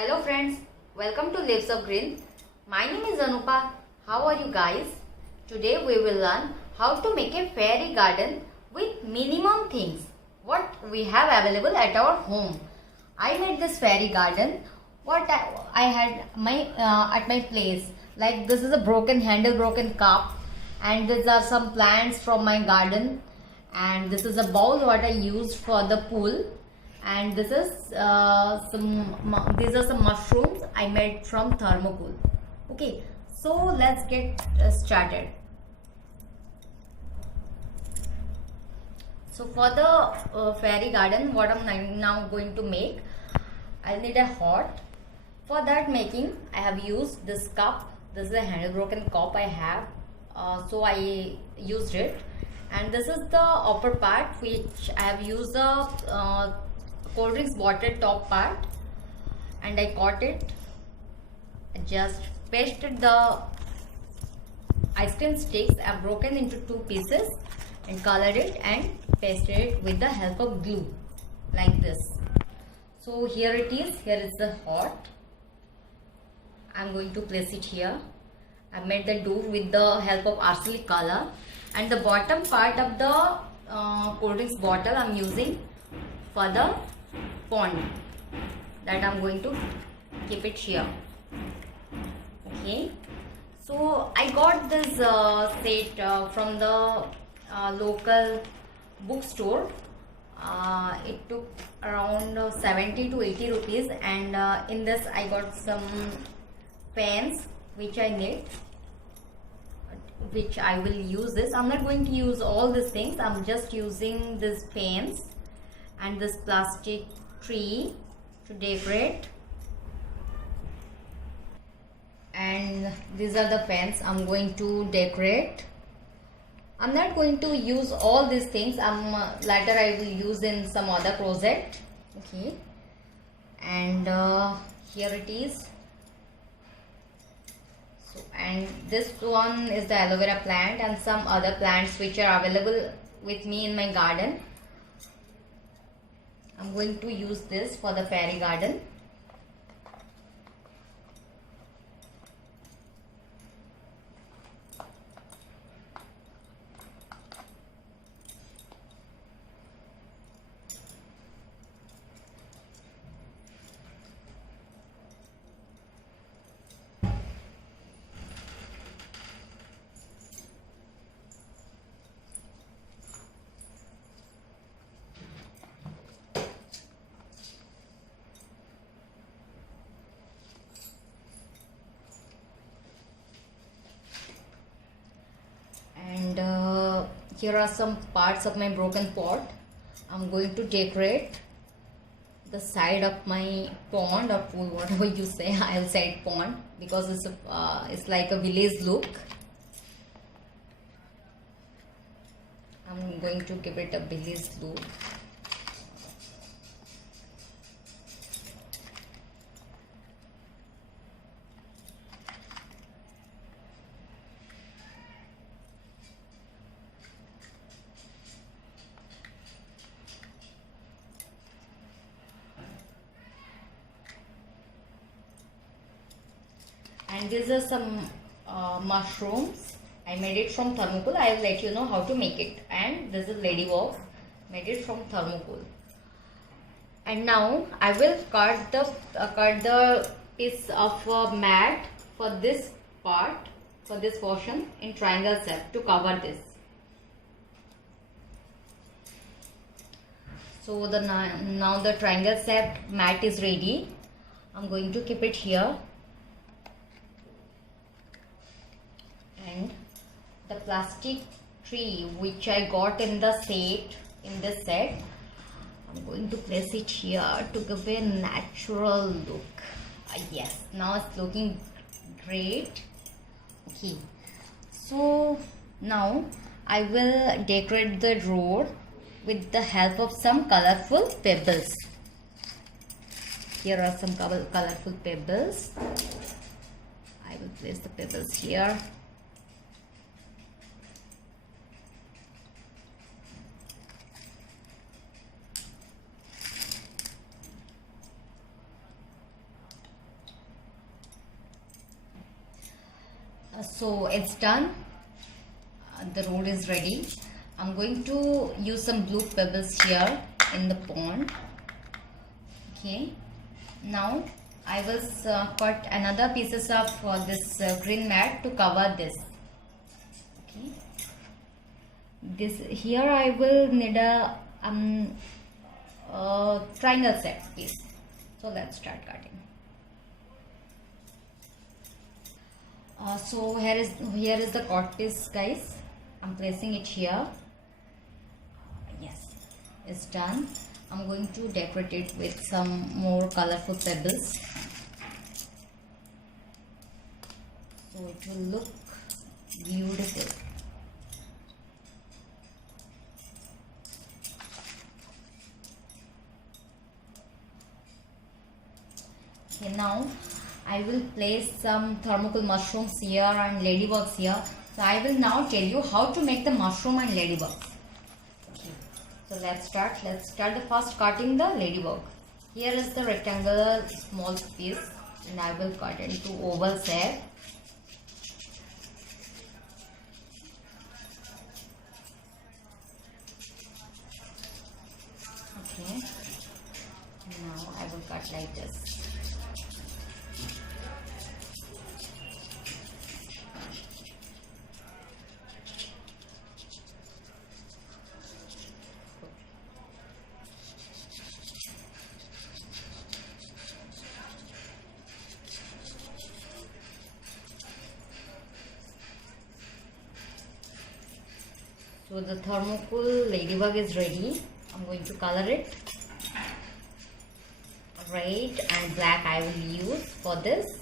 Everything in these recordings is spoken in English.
Hello friends, welcome to Lives of Green. My name is Anupa. How are you guys? Today we will learn how to make a fairy garden with minimum things what we have available at our home. I made this fairy garden what I had my at my place. Like this is a broken handle, broken cup, and these are some plants from my garden, and this is a bowl what I used for the pool, and this is these are some mushrooms I made from thermocol. Okay, so let's get started. So for the fairy garden, what I'm now going to make, I'll need a hot. For that making, I have used this cup. This is a handle broken cup I have, so I used it. And this is the upper part which I have used the cold drinks bottle top part, and I cut it. I just pasted the ice cream sticks. I've broken into two pieces and colored it and pasted it with the help of glue like this. So here it is. Here is the hot. I'm going to place it here. I made the dough with the help of arsenic color, and the bottom part of the cold drinks bottle I'm using for the pond that I'm going to keep it here. Okay, so I got this set from the local bookstore. It took around 70 to 80 rupees, and in this I got some pens which I need, which I will use this. I'm not going to use all these things. I'm just using these pens and this plastic tree to decorate, and these are the pens I'm going to decorate. I'm not going to use all these things. Later I will use in some other project. Okay, and here it is. So, and this one is the aloe vera plant and some other plants which are available with me in my garden. I'm going to use this for the fairy garden. Here are some parts of my broken pot. I'm going to decorate the side of my pond or pool, whatever you say. I'll say it pond because it's like a village look. I'm going to give it a village look. And these are some mushrooms. I made it from thermocol. I will let you know how to make it. And this is ladybug, made it from thermocol. And now I will cut the piece of mat for this part, for this portion in triangle shape to cover this. So now the triangle shape mat is ready. I'm going to keep it here. And the plastic tree which I got in this set, I'm going to place it here to give a natural look. Yes, now it's looking great. Okay, so now I will decorate the road with the help of some colorful pebbles. Here are some colorful pebbles. I will place the pebbles here. So it's done. The road is ready. I'm going to use some blue pebbles here in the pond. Okay. Now I will cut another pieces of this green mat to cover this. Okay. This here I will need a triangle set piece. So let's start cutting. So here is the cut piece, guys. I'm placing it here. Yes, it's done. I'm going to decorate it with some more colorful pebbles, so it will look beautiful. Okay, now I will place some thermocol mushrooms here and ladybugs here. So I will now tell you how to make the mushroom and ladybugs. Okay. So let's start. Let's start the first cutting the ladybug. Here is the rectangular small piece, and I will cut it into oval shape. Okay. Now I will cut like this. So the thermocol ladybug is ready. I'm going to color it. Red and black I will use for this.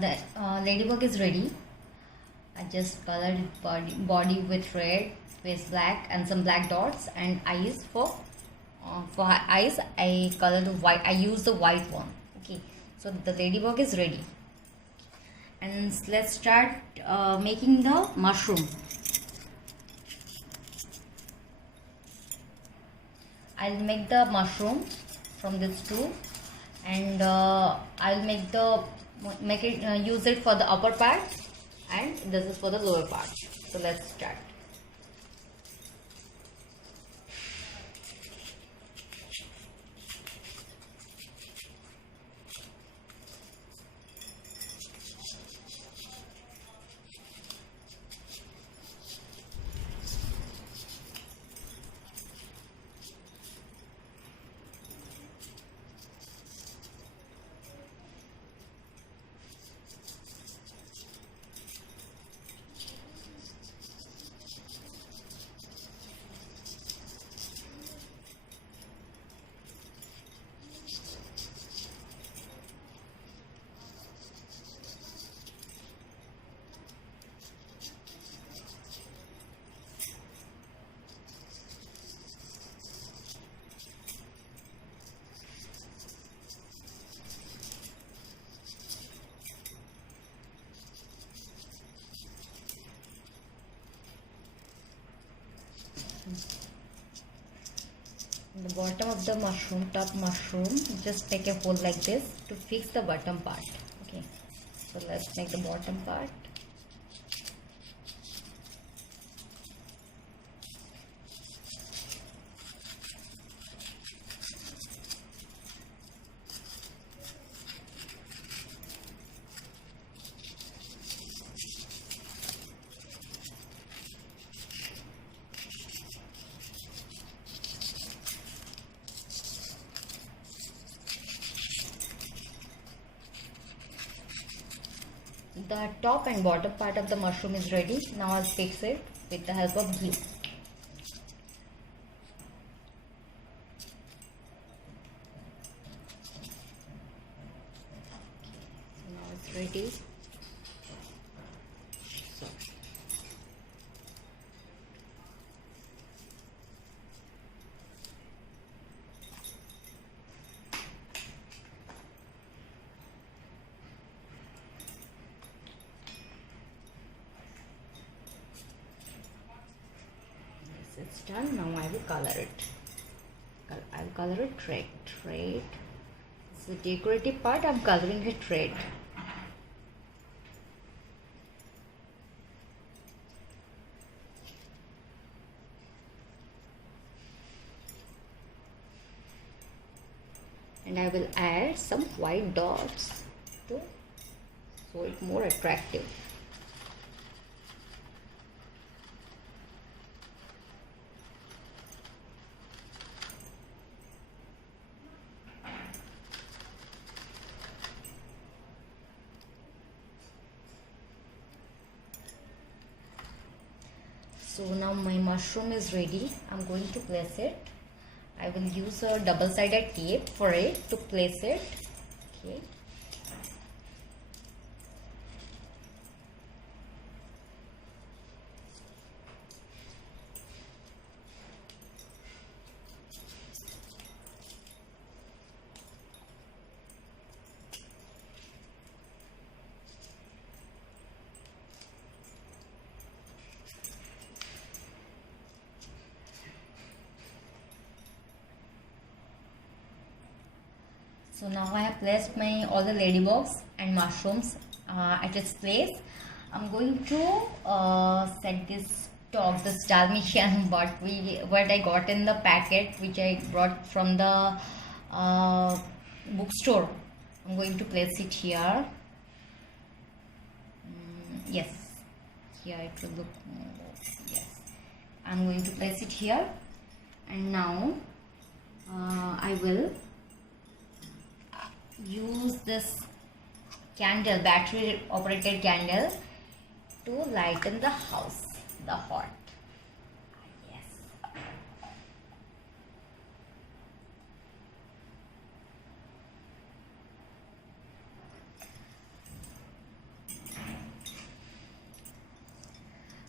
The ladybug is ready. I just colored body with red, face black, and some black dots, and eyes for eyes I colored the white. I use the white one. Okay, so the ladybug is ready, and let's start making the mushroom. I'll make the mushroom from this too, and I'll use it for the upper part, and this is for the lower part. So let's start. The bottom of the mushroom, top mushroom, just take a hole like this to fix the bottom part. Okay, so let's make the bottom part. The top and bottom part of the mushroom is ready. Now I'll fix it with the help of glue. So now it's ready. So it's done. Now I will color it. I'll color it red. It's the decorative part. I'm coloring it red. And I will add some white dots to so it more attractive. So now my mushroom is ready. I'm going to place it. I will use a double-sided tape for it to place it. Okay. So now I have placed my all the ladybugs and mushrooms at its place. I'm going to set this top, this Dalmatian what I got in the packet which I brought from the bookstore. I'm going to place it here. Yes, here it will look. Yes, I'm going to place it here, and now I will use this candle, battery operated candle, to lighten the house, the hot. Yes.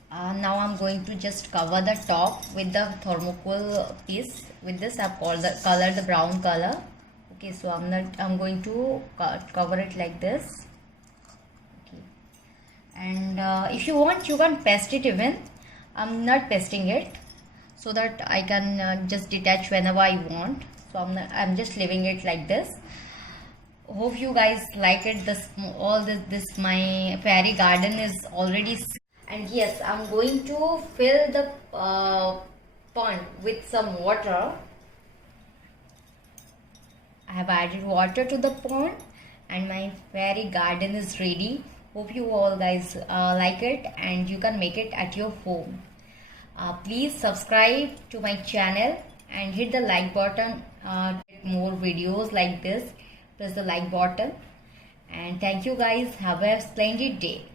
Now I'm going to just cover the top with the thermocol piece. With this I've colored the brown color. Okay, so I'm going to cover it like this. Okay, and if you want, you can paste it even. I'm not pasting it so that I can just detach whenever I want. So I'm just leaving it like this. Hope you guys like it. This my fairy garden is already. And yes, I'm going to fill the pond with some water. I have added water to the pond and my fairy garden is ready. Hope you all guys like it and you can make it at your home. Please subscribe to my channel and hit the like button. More videos like this. Press the like button. And thank you guys. Have a splendid day.